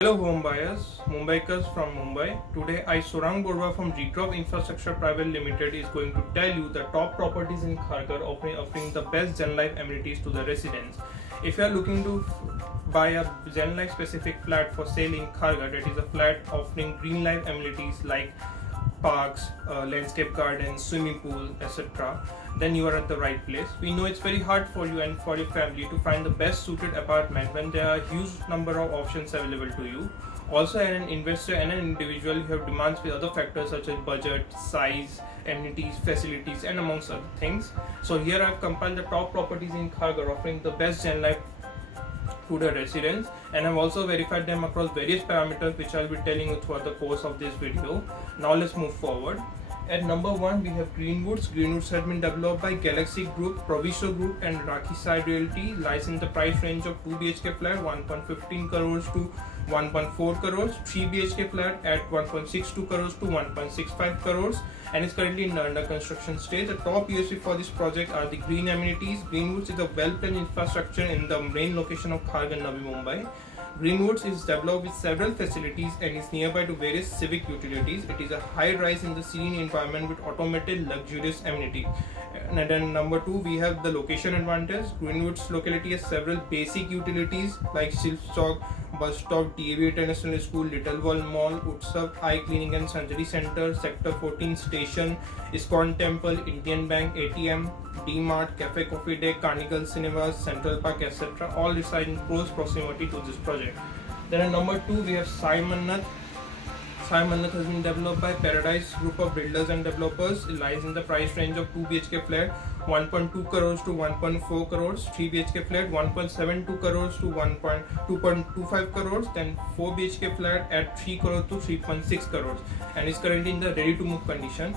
Hello home buyers, Mumbaikars from Mumbai. Today I Surang Borwa from Recrop Infrastructure Private Limited is going to tell you the top properties in Kharghar offering the best Gen Life amenities to the residents. If you are looking to buy a Gen Life specific flat for sale in Kharghar, that is a flat offering green life amenities like parks, landscape gardens, swimming pool, etc., then you are at the right place. We know it's very hard for you and for your family to find the best suited apartment when there are a huge number of options available to you. Also, as an investor and an individual, you have demands with other factors such as budget, size, amenities, facilities, and amongst other things. So here I've compiled the top properties in Kharghar offering the best Gen Life to the residents, and I've also verified them across various parameters which I'll be telling you throughout the course of this video. Now let's move forward. At number 1 we have Greenwoods. Greenwoods has been developed by Galaxy Group, Proviso Group and Rakhi Side Realty. Lies in the price range of 2 BHK flat 1.15 crores to 1.4 crores, 3 BHK flat at 1.62 crores to 1.65 crores, and is currently in the under construction stage. The top USP for this project are the green amenities. Greenwoods is a well-planned infrastructure in the main location of Kharghar, Navi Mumbai. Greenwoods is developed with several facilities and is nearby to various civic utilities. It is a high rise in the serene environment with automated luxurious amenities. And then number 2 we have the location advantage. Greenwoods locality has several basic utilities like Silk Chowk, bus stop, DAV International School, Little Wall Mall, Utsav Eye Clinic and Surgery Center, Sector 14 Station, ISKCON Temple, Indian Bank ATM, D-Mart, Cafe Coffee Day, Carnival Cinemas, Central Park, etc. all reside in close proximity to this project. Then at number 2 we have Sai Mannat. Sai Mannat has been developed by Paradise Group of Builders and Developers. It lies in the price range of 2 BHK flat 1.2 crores to 1.4 crores, 3 BHK flat 1.72 crores to 2.25 crores, then 4 BHK flat at 3 crores to 3.6 crores, and is currently in the ready to move condition.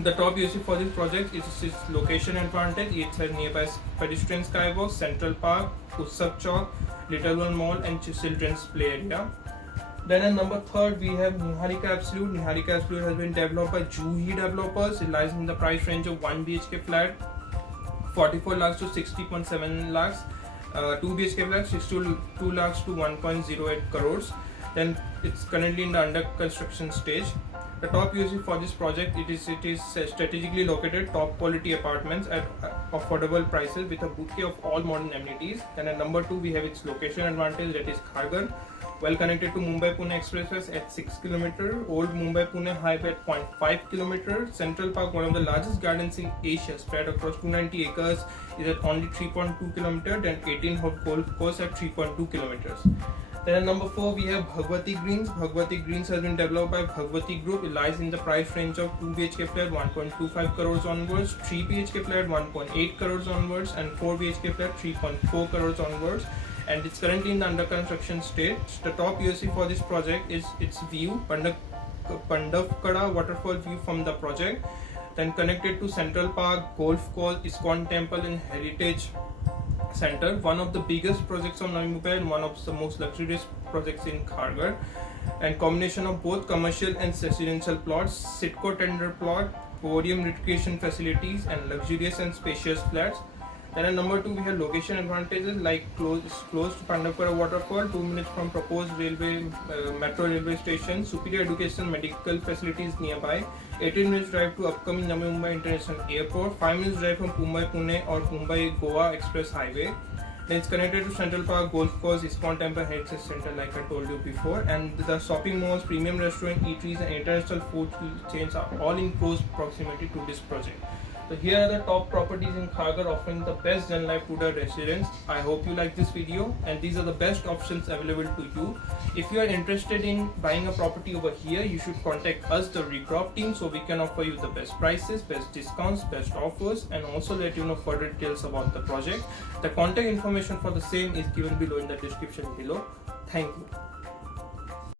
The top USP for this project is its location advantage. It has nearby pedestrian skywalk, Central Park, Utsav Chowk, Little One Mall and children's play area. Then at number 3 we have Niharika Absolute. Niharika Absolute has been developed by Juhi Developers. It lies in the price range of 1 BHK flat 44 lakhs to 60.7 lakhs, 2 BHK flat 62 lakhs to 1.08 crores. Then it's currently in the under construction stage. The top USP for this project, it is strategically located top quality apartments at affordable prices with a bouquet of all modern amenities. And at number 2 we have its location advantage, that is Kharghar, well connected to Mumbai-Pune Expressways at 6 km, Old Mumbai-Pune Highway at 0.5 km, Central Park, one of the largest gardens in Asia, spread across 290 acres, is at only 3.2 km, and 18-hole golf course at 3.2 km. Then at number 4 we have Bhagwati Greens. Bhagwati Greens has been developed by Bhagwati Group. It lies in the price range of 2 BHK flat 1.25 crores onwards, 3 BHK flat 1.8 crores onwards, and 4 BHK flat 3.4 crores onwards, and it's currently in the under construction stage. The top USP for this project is its view, Pandavkada waterfall view from the project, then connected to Central Park, Golf Course, ISKCON Temple and Heritage Center, one of the biggest projects on Navi Mumbai and one of the most luxurious projects in Kharghar, and combination of both commercial and residential plots, Sitco tender plot, podium recreation facilities and luxurious and spacious flats. Then at number 2 we have location advantages like close to Pandavkada waterfall, 2 minutes from proposed railway metro railway station, superior education medical facilities nearby, 18 minutes drive to upcoming Navi Mumbai International Airport, 5 minutes drive from Mumbai-Pune or Mumbai-Goa Express Highway. Then it's connected to Central Park, Golf Course, ISKCON Temple, Heritage Center like I told you before, and the shopping malls, premium restaurant, eateries and international food chains are all in close proximity to this project. So here are the top properties in Kharghar offering the best Gen Life to the residents. I hope you like this video, and these are the best options available to you. If you are interested in buying a property over here, you should contact us, the Recrop team, so we can offer you the best prices, best discounts, best offers, and also let you know further details about the project. The contact information for the same is given below in the description below. Thank you.